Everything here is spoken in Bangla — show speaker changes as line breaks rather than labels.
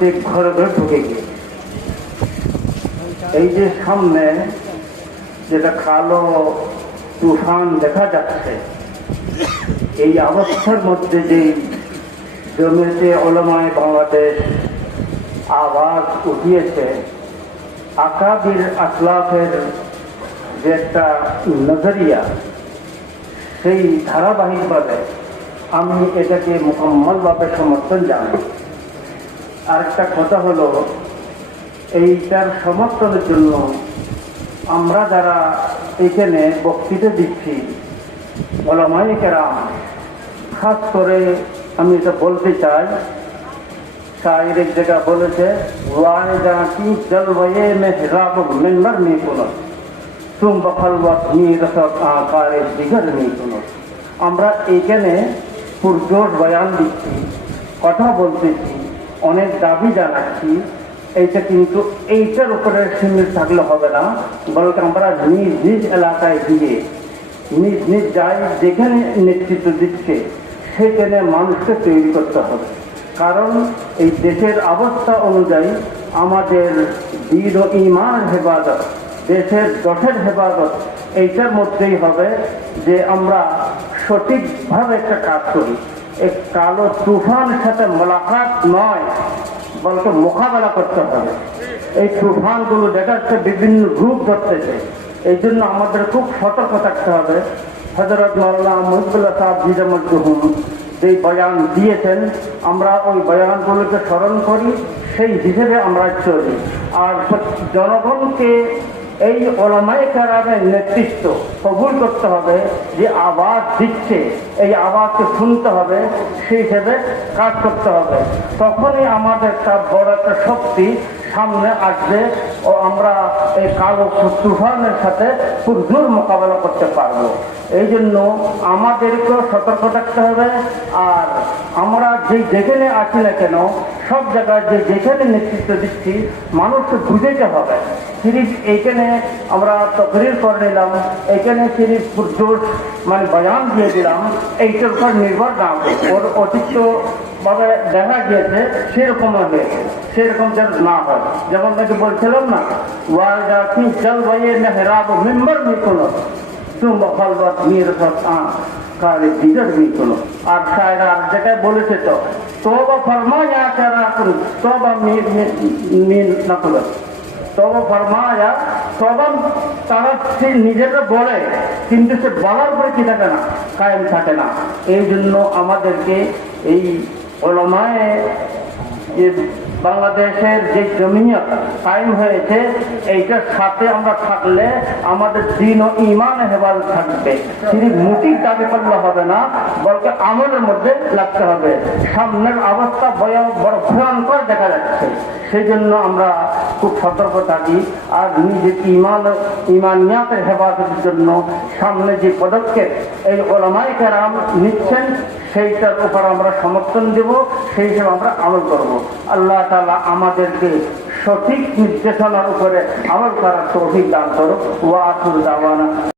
প্রত্যেক ঘরে ঘরে ঢুকে গিয়ে। এই যে সামনে যেটা কালো তুফান দেখা যাচ্ছে, এই অবস্থার মধ্যে যে জমিতে ওলমায় বাংলাদেশ আওয়াজ উঠিয়েছে, আকাবির আসলাফের যে একটা নজরিয়া, সেই ধারাবাহিকভাবে আমি এটাকে মোকাম্মলভাবে সমর্থন জানাই। আরেকটা কথা হলো, এইটার সমর্থনের জন্য আমরা যারা এখানে বক্তৃতা দিচ্ছি ওলামাই খাস করে আমি এটা বলতে চাই, শায়ের এক জায়গা বলেছে ওয়ারেদা কি জলবায়ে মেহরাব মেম্বার নেই কোনো তুম বফলবত নিয়ে রসক আকারে দিগর নেই কোনো। আমরা এখানে পুরজোর বয়ান দিচ্ছি, কথা বলতেছি অনেক দাবি জানাচ্ছি, এইটা কিন্তু এইটার উপরে সীমিত থাকলে হবে না বলতে আমরা নিজ নিজ এলাকায় গিয়ে, নিজ নিজ যাই যেখানে নেতৃত্ব দিচ্ছে, সেখানে মানুষকে তৈরি করতে হবে। কারণ এই দেশের অবস্থা অনুযায়ী আমাদের ও ইমান হেফাজত, দেশের দশের হেফাজত, এইটার মধ্যেই হবে যে আমরা সঠিকভাবে একটা কাজ করি। এই কালো তুফানের সাথে মোলাকাত নয় বলতে মোকাবেলা করতে হবে। এই তুফানগুলো দেখা যাচ্ছে বিভিন্ন রূপ ধরতেছে। এই জন্য আমাদের খুব সতর্ক থাকতে হবে। হজরত মাওলানা মহিবুল্লাহ সাহেব জিজামুদ্দুহুম যেই বয়ান দিয়েছেন, আমরা ওই বয়ানগুলোকে স্মরণ করি, সেই হিসেবে আমরা চলি। আর জনগণকে এই ওলামাই কারামের নেতৃত্ব কবুল করতে হবে, যে আওয়াজ দিচ্ছে, এই আওয়াজকে শুনতে হবে, সেই হিসেবে কাজ করতে হবে। তখনই আমাদের একটা বড় একটা শক্তি সামনে আসবে ও আমরা এই কালো তুফানের সাথে পুরজোর মোকাবেলা করতে পারব। এই জন্য আমাদেরকেও সতর্ক থাকতে হবে আর আমরা যে যেখানে আছি না কেন, সব জায়গায় যে যেখানে নেতৃত্ব দিচ্ছি, মানুষকে বুঝেতে হবে। সিরিজ এইখানে আমরা তকরির করে নিলাম, এইখানে সিরিজ পুরজোর মানে বয়ান দিয়ে দিলাম, এইটার উপর নির্ভর না। ওর অতিরিক্ত ভাবে দেখা গিয়েছে, সেরকম হয়েছে সেরকম যেন না হয়। যেমন নাকি বলছিলাম না ওয়াজা কি জল বইয়ে মেহরাব মেম্বার নিকোনো তুম বলবত নির কালে দিগর নিকোনো আর শায়রা আর জায়গায় বলেছে তো তোবা ফরমায়া চারা করুন তোবা মির মির না করো তবে ফরমায়া তবে তারা সে নিজেটা বলে, কিন্তু সে বলার পরে কি থাকে না, কায়েম থাকে না। এই জন্য আমাদেরকে এই ওলমায়, যে বাংলাদেশের যে জমিয়ত কায়েম হয়েছে, এইটার সাথে আমরা থাকলে আমাদের দিন ও ইমান হেবাল থাকবে। তিনি মুটির দাবি করলে হবে না বলকে আমলের মধ্যে লাগতে হবে। সামনের অবস্থা বড় ভয়ঙ্কর দেখা যাচ্ছে। সেই জন্য আমরা খুব সতর্ক থাকি আর নিজের ইমান ইমানিয়াতের হেফাজতের জন্য সামনে যে পদক্ষেপ এই ওলামাই কেরাম নিচ্ছেন সেইটার উপর আমরা সমর্থন দেব, সেই হিসেবে আমরা আমল করব। আল্লাহ তালা আমাদেরকে সঠিক নির্দেশনার উপরে আমল করার তৌফিক দান করো ওয়া আসুল দাওয়ানা।